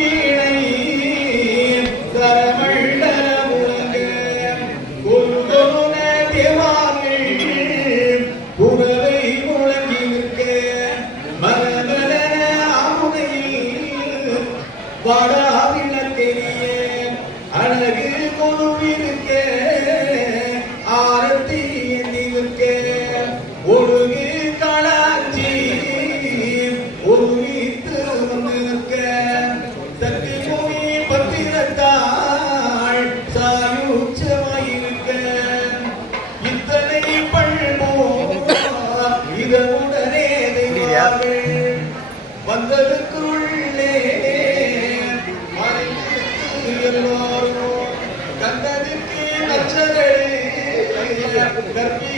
வீணை கரமண்டல முழங்க கொல்கொன தேவார்கள் புகழை முழங்கி நிற்க மரமல அமுதையில் வாடாவில தெரிய அழகு கொழுவிருக்க ஆரத்தி நிற்க ஒழுகு காளாச்சி ஒருமித்து வந்து நிற்க தத்தி பூமி பத்திரத்தாள் சாயுச்சமாயிருக்க இத்தனை பண்போ இதனுடனே தெய்வார்கள் வந்ததுக்குள்ளே எல்லாரும் கண்டதுக்கு நச்சரே கற்பி